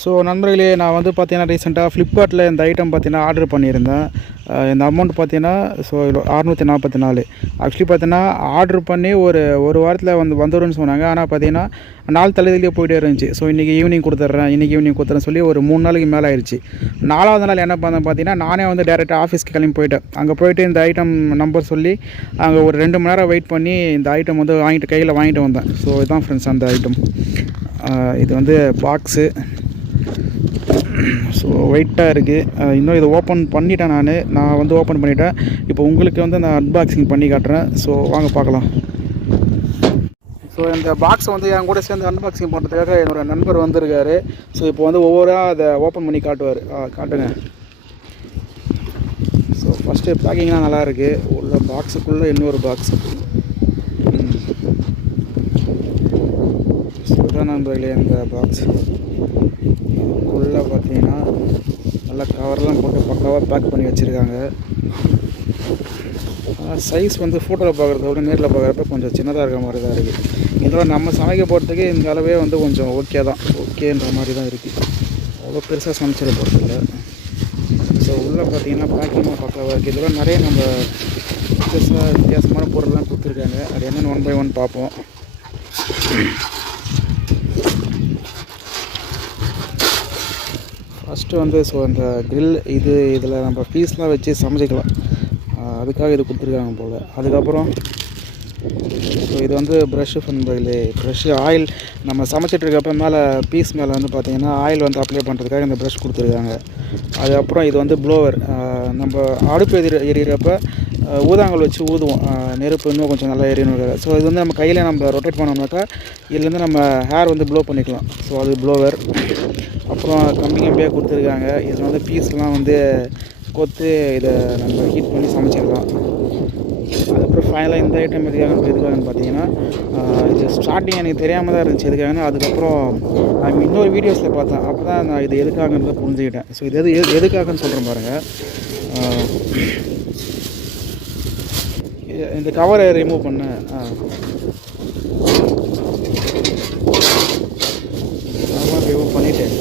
So நண்பர்களே, நான் வந்து பார்த்தீங்கன்னா ரீசெண்டாக ஃப்ளிப்கார்ட்டில் இந்த ஐட்டம் பார்த்தீங்கன்னா ஆர்டர் பண்ணியிருந்தேன். இந்த அமௌண்ட் பார்த்தீங்கன்னா 644. ஆக்சுவலி பார்த்தீங்கன்னா ஆர்டர் பண்ணி ஒரு வாரத்தில் வந்துடும்னு சொன்னாங்க. ஆனால் பார்த்தீங்கன்னா நாள் தள்ளுதலே போயிட்டே இருந்துச்சு. ஸோ இன்றைக்கி ஈவினிங் கொடுத்துட்றேன்னு சொல்லி ஒரு 3 நாளைக்கு மேலே ஆயிடுச்சு. 4வது நாள் என்ன பண்ணேன் பார்த்தீங்கன்னா, நானே வந்து டேரெக்டாக ஆஃபீஸ்க்கு கிளம்பி போயிட்டேன். அங்கே போயிட்டு இந்த ஐட்டம் நம்பர் சொல்லி அங்கே ஒரு 2 மணி நேரம் வெயிட் பண்ணி இந்த ஐட்டம் வந்து கையில் வாங்கிட்டு வந்தேன். ஸோ இதுதான் ஃப்ரெண்ட்ஸ் அந்த ஐட்டம். இது வந்து பாக்ஸு. ஸோ வெயிட்டாக இருக்குது. இன்னும் இதை ஓப்பன் பண்ணிட்டேன். நான் வந்து ஓப்பன் பண்ணிட்டேன். இப்போ உங்களுக்கு வந்து நான் அன்பாக்சிங் பண்ணி காட்டுறேன். ஸோ வாங்க பார்க்கலாம். ஸோ இந்த பாக்ஸை வந்து என் கூட சேர்ந்து அன்பாக்சிங் பண்ணுறதுக்காக என்னோடய நண்பர் வந்திருக்காரு. ஸோ இப்போ வந்து ஒவ்வொருவராக அதை ஓப்பன் பண்ணி காட்டுவார். காட்டுங்க. ஸோ ஃபஸ்ட்டு பேக்கிங்லாம் நல்லாயிருக்கு. உள்ள பாக்ஸுக்குள்ளே இன்னொரு பாக்ஸு. ஸோ இதான் நண்பர்களே இந்த பாக்ஸ். உள்ளே பார்த்தீங்கன்னா நல்லா கவர்லாம் போட்டு பக்காவாக பேக் பண்ணி வச்சுருக்காங்க. சைஸ் வந்து ஃபோட்டோவில் பார்க்குறத விட நேரில் பார்க்குறப்ப கொஞ்சம் சின்னதாக இருக்கிற மாதிரி தான் இருக்குது. இதோட நம்ம சமைக்க போகிறதுக்கு இந்த அளவே வந்து கொஞ்சம் ஓகேன்ற மாதிரி தான் இருக்குது. அவ்வளோ பெருசாக சமைச்சிட போகிறதில்ல. ஸோ உள்ளே பார்த்தீங்கன்னா பேக்கிங்காக பக்காவாக இருக்குது. இதெல்லாம் நிறைய நம்ம வித்தியாசமான பொருள்லாம் கொடுத்துருக்காங்க. அது என்னென்னு 1 by 1 பார்ப்போம். ஃபஸ்ட்டு வந்து ஸோ அந்த க்ரில் இதில் நம்ம பீஸ்லாம் வச்சு சமைச்சிக்கலாம். அதுக்காக இது கொடுத்துருக்காங்க போல். அதுக்கப்புறம் ஸோ இது வந்து ப்ரஷ்ஷு பண்ணுறதுலே ஆயில் நம்ம சமைச்சிட்ருக்கப்ப மேலே பீஸ் மேலே வந்து பார்த்திங்கன்னா ஆயில் வந்து அப்ளை பண்ணுறதுக்காக இந்த ப்ரஷ் கொடுத்துருக்காங்க. அதுக்கப்புறம் இது வந்து ப்ளோவர். நம்ம அடுப்பு எரியிறப்ப ஊதாங்கல் வச்சு ஊதுவோம். நெருப்பு இன்னும் கொஞ்சம் நல்லா எரியணுக்காக. ஸோ இது வந்து நம்ம கையில் நம்ம ரொட்டேட் பண்ணோம்னாக்கா இதுலேருந்து நம்ம ஹேர் வந்து ப்ளோ பண்ணிக்கலாம். ஸோ அது ப்ளோவர். அப்புறம் கம்பியாக கொடுத்துருக்காங்க. இதில் வந்து பீஸ்லாம் வந்து கொத்து இதை நம்ம ஹீட் பண்ணி சமைச்சிடலாம். அதுக்கப்புறம் ஃபைனலாக இந்த ஐட்டம் எதுக்காகன்னு பார்த்தீங்கன்னா, இது ஸ்டார்டிங் எனக்கு தெரியாமல் தான் இருந்துச்சு எதுக்காகன்னு. அதுக்கப்புறம் நான் இன்னொரு வீடியோஸில் பார்த்தேன். அப்போ தான் நான் இது எதுக்காகன்றதை புரிஞ்சுக்கிட்டேன். ஸோ இது எதுக்காகன்னு சொல்கிறேன் பாருங்கள். இந்த கவரை ரிமூவ் பண்ண ரிமூவ் பண்ணிவிட்டேன்.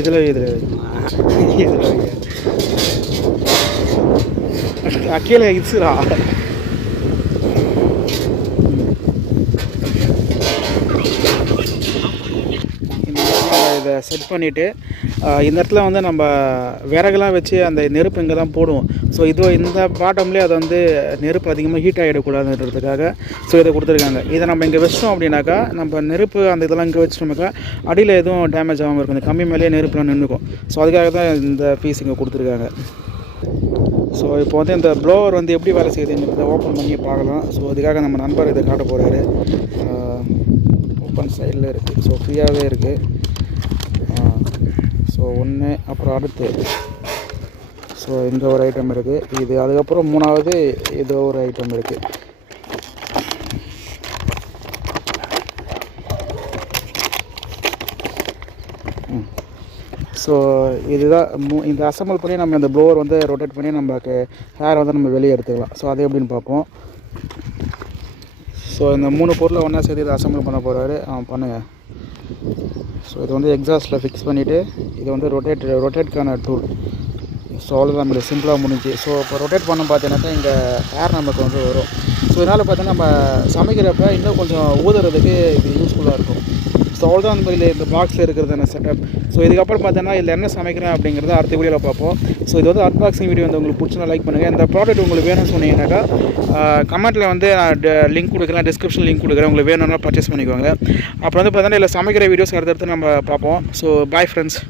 இதில் கீழே இச்சுரா. இதை செட் பண்ணிவிட்டு இந்த இடத்துல வந்து நம்ம விறகுலாம் வச்சு அந்த நெருப்பு இங்கே தான் போடுவோம். ஸோ இந்த பாட்டம்லேயே அதை வந்து நெருப்பு அதிகமாக ஹீட் ஆகிடக்கூடாதுன்றதுக்காக ஸோ இதை கொடுத்துருக்காங்க. இதை நம்ம இங்கே வச்சிட்டோம் அப்படின்னாக்கா நம்ம நெருப்பு அந்த இதெல்லாம் இங்கே வச்சிட்டோம்னாக்கா அடியில் எதுவும் டேமேஜ் ஆகாமல் இருக்கும். இந்த கம்மி மேலேயே நெருப்புலாம் நின்றுக்கும். ஸோ அதுக்காக தான் இந்த பீஸ் இங்கே கொடுத்துருக்காங்க. ஸோ இப்போ வந்து இந்த ப்ளோவர் வந்து எப்படி வேலை செய்யுதுங்கிறத ஓப்பன் பண்ணி பார்க்கலாம். ஸோ அதுக்காக நம்ம நண்பர் இதை காட்ட போகிறாரு. ஓப்பன் சைடில் இருக்குது. ஸோ ஃப்ரீயாகவே இருக்குது. ஸோ ஒன்று, அப்புறம் அடுத்து ஸோ இந்த ஒரு ஐட்டம் இருக்குது. இது அதுக்கப்புறம் 3வது ஏதோ ஒரு ஐட்டம் இருக்குது. ஸோ இதுதான் இந்த அசம்பிள் பண்ணி நம்ம இந்த ப்ளோவர் வந்து ரொட்டேட் பண்ணி நமக்கு ஹேர் வந்து நம்ம வெளியே எடுத்துக்கலாம். ஸோ அது எப்படின்னு பார்ப்போம். ஸோ இந்த 3 பொருளை ஒன்றா சேர்த்து இதை அசம்பிள் பண்ண போகிறாரு. பண்ணுங்கள். ஸோ இது வந்து எக்ஸாஸ்ட்டில் ஃபிக்ஸ் பண்ணிவிட்டு இது வந்து ரொட்டேட்கான டூல். ஸோ அவ்வளோதான், நம்மளுக்கு சிம்பிளாக முடிஞ்சு. ஸோ இப்போ ரொட்டேட் பண்ண பார்த்தீங்கன்னாக்கா இங்கே ஹேர் நமக்கு வந்து வரும். ஸோ இதனால் பார்த்தீங்கன்னா நம்ம சமைக்கிறப்ப இன்னும் கொஞ்சம் ஊதுறதுக்கு இது யூஸ்ஃபுல்லாக இருக்கும். ஸோ அவ்வளோதான் இந்த பாக்ஸில் இருக்கிறதான செட்டப். ஸோ இதுக்கப்புறம் பார்த்தீங்கன்னா இதில் என்ன சமைக்கிறேன் அப்படிங்கிறத அடுத்த வீடியோவில் பார்ப்போம். ஸோ இது வந்து அன்பாக்சிங் வீடியோ வந்து உங்களுக்கு பிடிச்சிருந்தா லைக் பண்ணுங்கள். இந்த ப்ராடக்ட் உங்களுக்கு வேணும்னு சொன்னீங்கன்னாக்கா கமெண்ட்டில் வந்து நான் லிங்க் கொடுக்குறேன், டிஸ்கிரிப்ஷன் லிங்க் கொடுக்குறேன். உங்களுக்கு வேணும்னா பர்ச்சேஸ் பண்ணிக்கோங்க. அப்புறம் வந்து பார்த்தீங்கன்னா இதில் சமைக்கிற வீடியோஸ் அடுத்தடுத்து நம்ம பார்ப்போம். So bye friends.